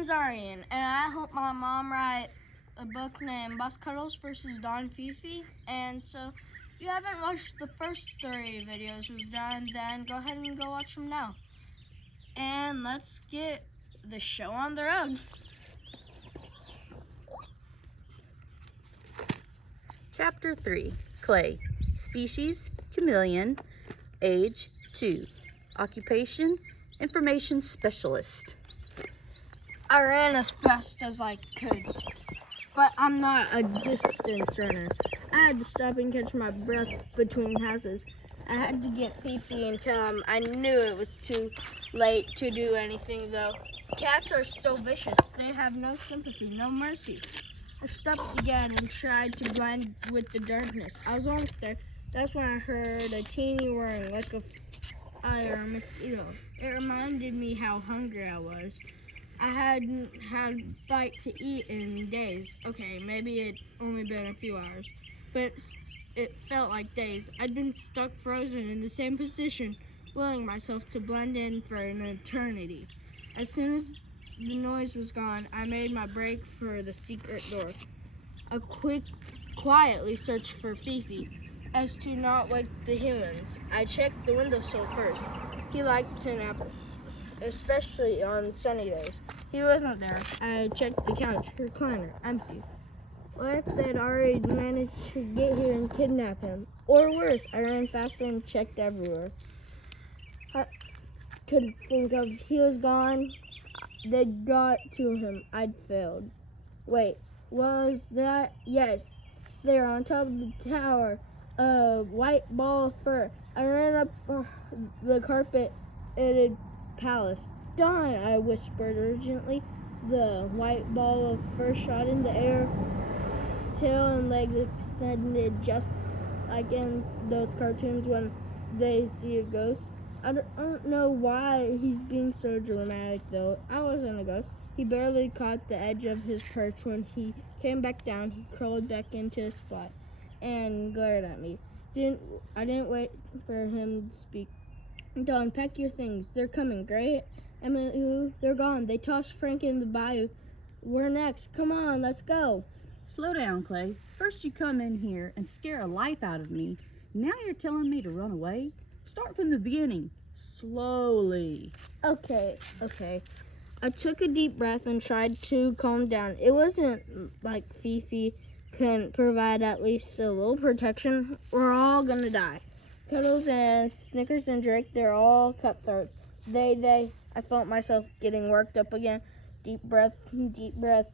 name's Arian, and I helped my mom write a book named Cuddles versus Don Fifi. And so, if you haven't watched the first 3 videos we've done, then go ahead and go watch them now. And let's get the show on the road. Chapter 3, Clay. Species, chameleon. Age, 2. Occupation, information specialist. I ran as fast as I could, but I'm not a distance runner. I had to stop and catch my breath between houses. I had to get Fifi and tell him I knew it was too late to do anything, though. Cats are so vicious. They have no sympathy, no mercy. I stopped again and tried to blend with the darkness. I was almost there. That's when I heard a teeny whirring like a fire mosquito. It reminded me how hungry I was. I hadn't had a bite to eat in days. Okay, maybe it only been a few hours, but it felt like days. I'd been stuck frozen in the same position, willing myself to blend in for an eternity. As soon as the noise was gone, I made my break for the secret door. I quietly searched for Fifi, as to not wake the humans. I checked the windowsill first. He liked to nap, especially on sunny days. He wasn't there. I checked the couch, recliner, empty. What if they'd already managed to get here and kidnap him? Or worse, I ran faster and checked everywhere. I could think of. He was gone. They got to him. I'd failed. Wait, was that? Yes, they're on top of the tower. A white ball of fur. I ran up the carpeted palace. Don, I whispered urgently. The white ball of fur shot in the air, tail and legs extended just like in those cartoons when they see a ghost. I don't know why he's being so dramatic, though. I wasn't a ghost. He barely caught the edge of his perch when he came back down. He crawled back into his spot and glared at me. I didn't wait for him to speak. Don, pack your things. They're coming, great? Emily, they're gone. They tossed Frank in the bayou. We're next. Come on, let's go. Slow down, Clay. First you come in here and scare a life out of me. Now you're telling me to run away? Start from the beginning. Slowly. Okay. I took a deep breath and tried to calm down. It wasn't like Fifi couldn't provide at least a little protection. We're all gonna die. Cuddles and Snickers and Drake, they're all cutthroats. I felt myself getting worked up again. Deep breath,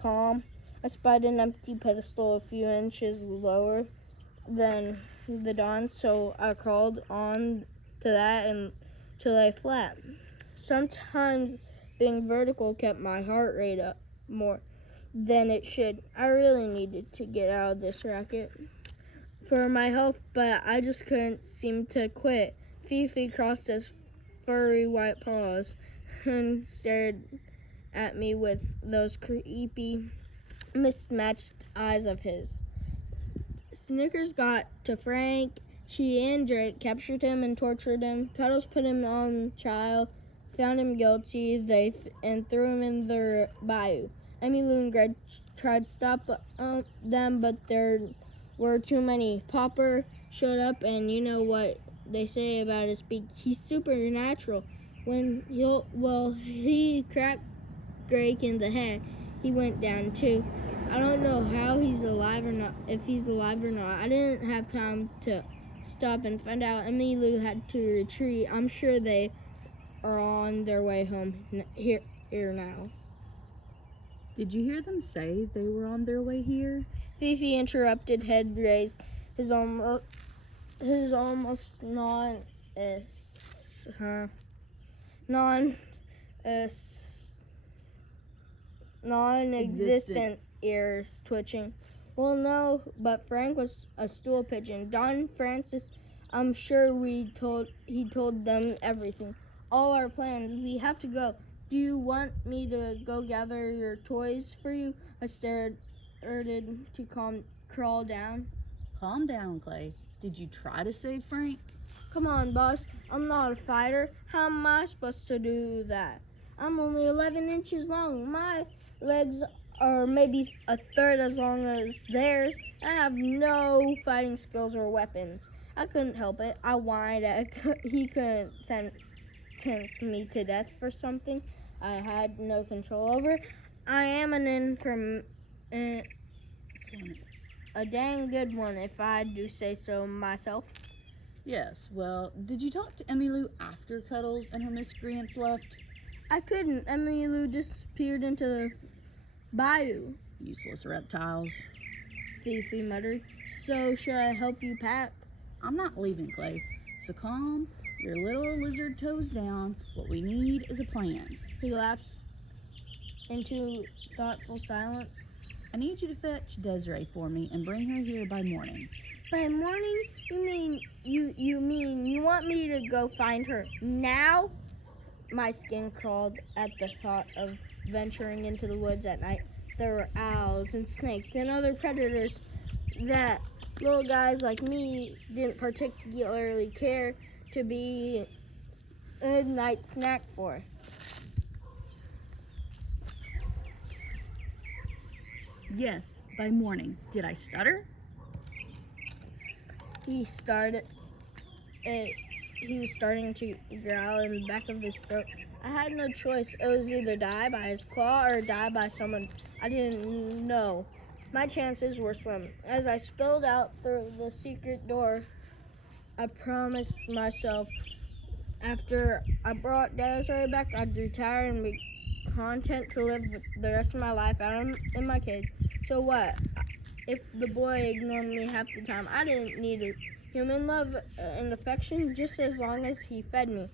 calm. I spied an empty pedestal a few inches lower than the Dawn, so I crawled on to that and to lay flat. Sometimes being vertical kept my heart rate up more than it should. I really needed to get out of this racket for my health, but I just couldn't seem to quit. Fifi crossed his furry white paws and stared at me with those creepy, mismatched eyes of his. Snickers got to Frank. She and Drake captured him and tortured him. Cuddles put him on trial, found him guilty, and threw him in the bayou. Emmy, Lou, and Greg tried to stop them, but there were too many. Popper showed up, and you know what they say about his beak. He's supernatural. When he cracked Drake in the head, he went down too. I don't know how he's alive or not, if he's alive or not. I didn't have time to stop and find out. Emmy Lou had to retreat. I'm sure they are on their way home here now. Did you hear them say they were on their way here? Fifi interrupted, head raised, his almost non-existent ears twitching. Well, no, but Frank was a stool pigeon. Don Francis, I'm sure he told them everything. All our plans. We have to go. Do you want me to go gather your toys for you? I started to crawl down. Calm down, Clay. Did you try to save Frank? Come on, boss. I'm not a fighter. How am I supposed to do that? I'm only 11 inches long. My legs are maybe a third as long as theirs. I have no fighting skills or weapons. I couldn't help it. I whined. He couldn't sentence me to death for something I had no control over. I am a dang good one, if I do say so myself. Yes, well, did you talk to Emmylou after Cuddles and her miscreants left? I couldn't. Emmylou disappeared into the bayou, Useless reptiles. Fifi muttered. So should I help you pack? I'm not leaving, Clay. So calm your little lizard toes down. What we need is a plan. He lapsed into thoughtful silence. I need you to fetch Desiree for me and bring her here by morning. By morning? You mean you want me to go find her now? My skin crawled at the thought of venturing into the woods at night. There were owls and snakes and other predators that little guys like me didn't particularly care to be a night snack for. Yes, by morning. Did I stutter? He was starting to growl in the back of his throat. I had no choice. It was either die by his claw or die by someone I didn't know. My chances were slim. As I spilled out through the secret door, I promised myself after I brought Desiree back, I'd retire and be content to live the rest of my life out in my cage. So what? If the boy ignored me half the time, I didn't need it. Human love and affection, just as long as he fed me.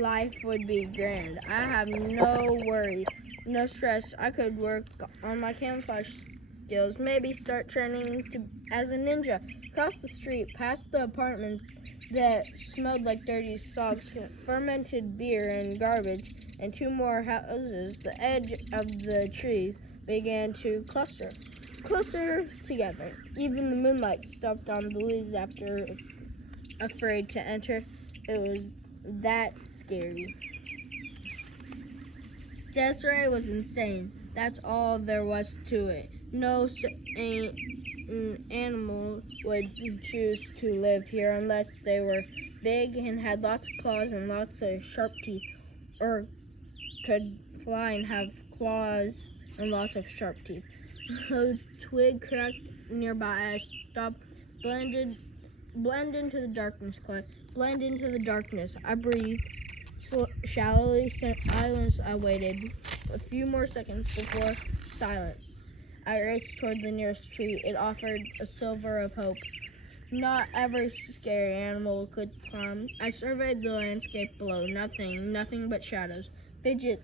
Life would be grand. I have no worries, no stress. I could work on my camouflage skills, maybe start training as a ninja. Across the street, past the apartments that smelled like dirty socks, fermented beer and garbage, and two more houses, the edge of the trees began to cluster closer together. Even the moonlight stopped on the leaves after afraid to enter. It was that scary. Desiree was insane. That's all there was to it. No animal would choose to live here unless they were big and had lots of claws and lots of sharp teeth, or could fly and have claws and lots of sharp teeth. A twig cracked nearby. I stopped, blend into the darkness, Clay. Blend into the darkness. I breathed shallowly. Silence. I waited. A few more seconds before silence. I raced toward the nearest tree. It offered a sliver of hope. Not every scary animal could climb. I surveyed the landscape below. Nothing but shadows. Fidget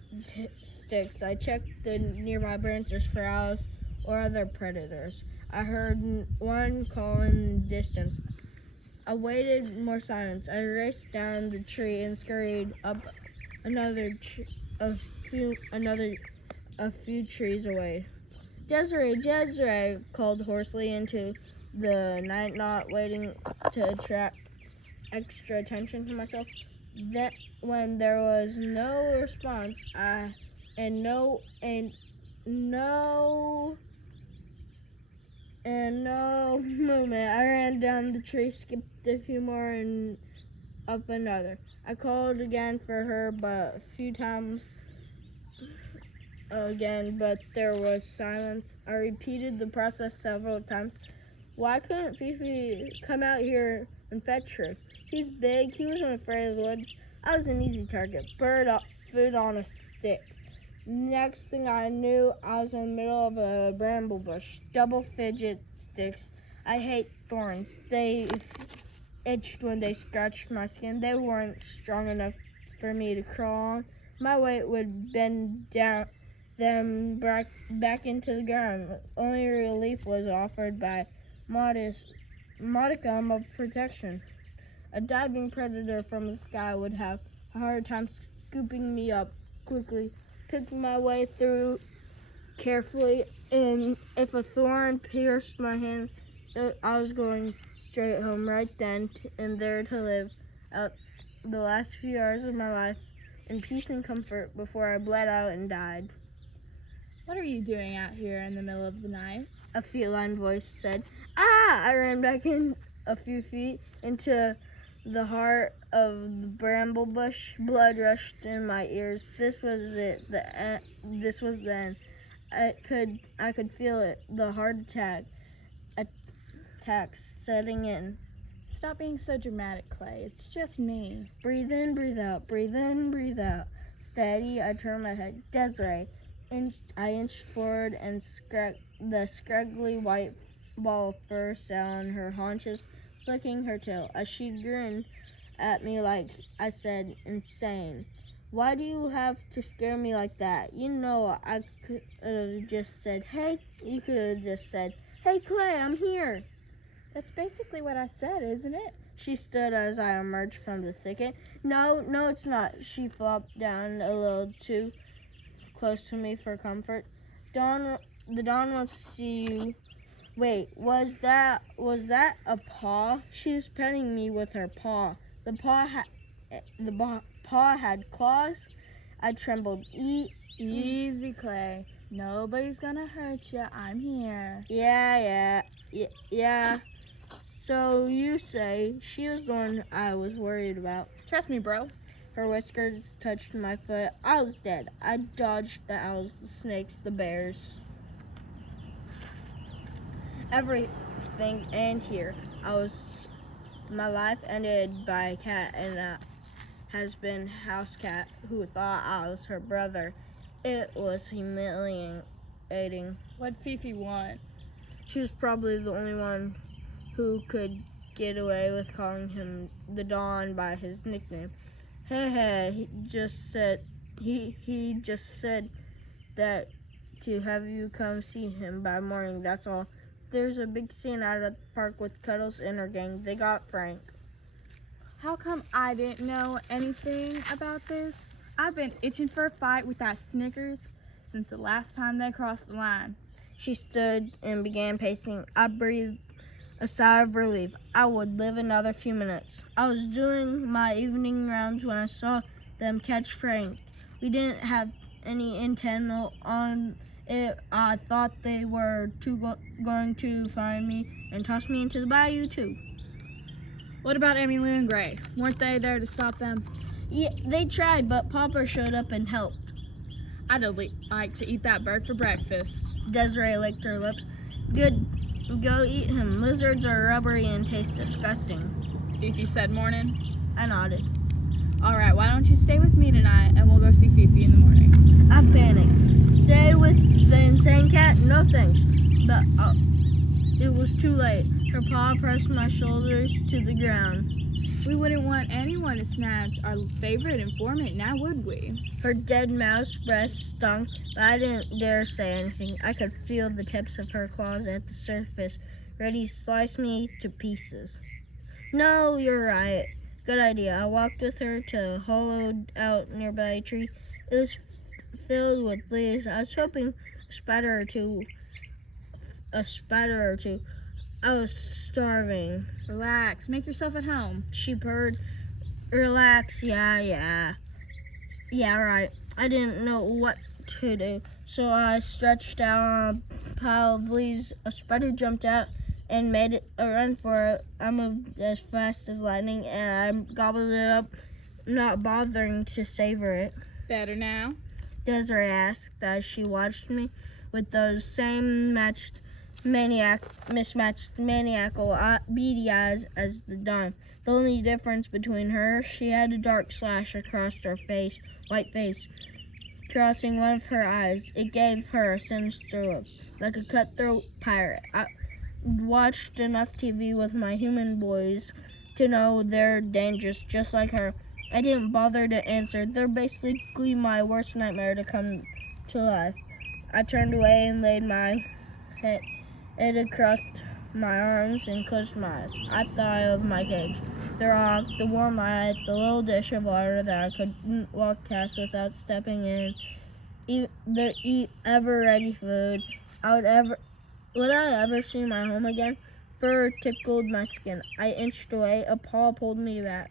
sticks. I checked the nearby branches for owls or other predators. I heard one call in the distance. I waited more silence. I raced down the tree and scurried up a few trees away. Desiree called hoarsely into the night, not waiting to attract extra attention to myself. Then, when there was no response, no movement, I ran down the tree, skipped a few more, and up another. I called again for her, but a few times again, but there was silence. I repeated the process several times. Why couldn't Fifi come out here and fetch her? He's big. He wasn't afraid of the woods. I was an easy target. Food on a stick. Next thing I knew, I was in the middle of a bramble bush. Double fidget sticks. I hate thorns. They itched when they scratched my skin. They weren't strong enough for me to crawl on. My weight would bend them back into the ground. Only relief was offered by modicum of protection. A diving predator from the sky would have a hard time scooping me up quickly, picking my way through carefully, and if a thorn pierced my hand, I was going straight home right then and there to live out the last few hours of my life in peace and comfort before I bled out and died. What are you doing out here in the middle of the night? A feline voice said. Ah! I ran back in a few feet into the heart of the bramble bush. Blood rushed in my ears. This was it. This was then. I could feel it. The heart attacks setting in. Stop being so dramatic, Clay. It's just me. Breathe in, breathe out. Breathe in, breathe out. Steady. I turned my head. Desiree. I inched forward and the scraggly white ball of fur sat on her haunches, flicking her tail. As she grinned at me like I said, insane. Why do you have to scare me like that? You know I could have just said, hey. You could have just said, hey, Clay, I'm here. That's basically what I said, isn't it? She stood as I emerged from the thicket. No, it's not. She flopped down a little too close to me for comfort. The Dawn wants to see you. Wait, was that a paw? She was petting me with her paw. The paw had claws. I trembled. Easy, Clay. Nobody's gonna hurt you. I'm here. Yeah. So you say she was the one I was worried about. Trust me, bro. Her whiskers touched my foot. I was dead. I dodged the owls, the snakes, the bears. Everything, and here my life ended by a cat and a has-been house cat who thought I was her brother. It was humiliating. What'd Fifi want? She was probably the only one who could get away with calling him the Don by his nickname. He just said that to have you come see him by morning, that's all. There's a big scene out at the park with Cuddles and her gang. They got Frank. How come I didn't know anything about this? I've been itching for a fight with that Snickers since the last time they crossed the line. She stood and began pacing. I breathed a sigh of relief. I would live another few minutes. I was doing my evening rounds when I saw them catch Frank. We didn't have any intel on it. I thought they were going to find me and toss me into the bayou too. What about Emmy Lou and Gray? Weren't they there to stop them? Yeah, they tried, but Papa showed up and helped. I'd like to eat that bird for breakfast. Desiree licked her lips. Good. Go eat him. Lizards are rubbery and taste disgusting. Fifi said morning. I nodded. All right, why don't you stay with me tonight and we'll go see Fifi in the morning. I panicked. Stay with the insane cat? No thanks. But it was too late. Her paw pressed my shoulders to the ground. We wouldn't want anyone to snatch our favorite informant, now would we? Her dead mouse breath stung, but I didn't dare say anything. I could feel the tips of her claws at the surface, ready to slice me to pieces. No, you're right. Good idea. I walked with her to a hollowed-out nearby tree. It was filled with leaves. I was hoping a spider or two. I was starving. Relax, make yourself at home. She purred. Relax, yeah, right. I didn't know what to do, so I stretched out on a pile of leaves. A spider jumped out and made a run for it. I moved as fast as lightning, and I gobbled it up, not bothering to savor it. Better now? Desiree asked as she watched me with those same mismatched maniacal beady eyes as the Dawn. The only difference between her, she had a dark slash across her white face, crossing one of her eyes. It gave her a sinister look, like a cutthroat pirate. I watched enough TV with my human boys to know they're dangerous, just like her. I didn't bother to answer. They're basically my worst nightmare to come to life. I turned away and laid my head across my arms and closed my eyes. I thought of my cage, the rock, the warm light, the little dish of water that I couldn't walk past without stepping in, eat ever-ready food. Would I ever see my home again? Fur tickled my skin. I inched away. A paw pulled me back.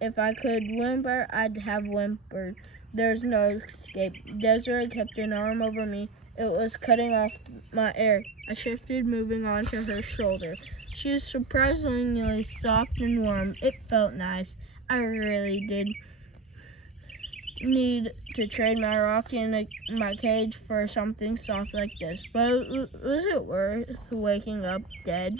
If I could whimper, I'd have whimpered. There's no escape. Desiree kept an arm over me. It was cutting off my air. I shifted, moving on to her shoulder. She was surprisingly soft and warm. It felt nice. I really did need to trade my rock in my cage for something soft like this. But was it worth waking up dead?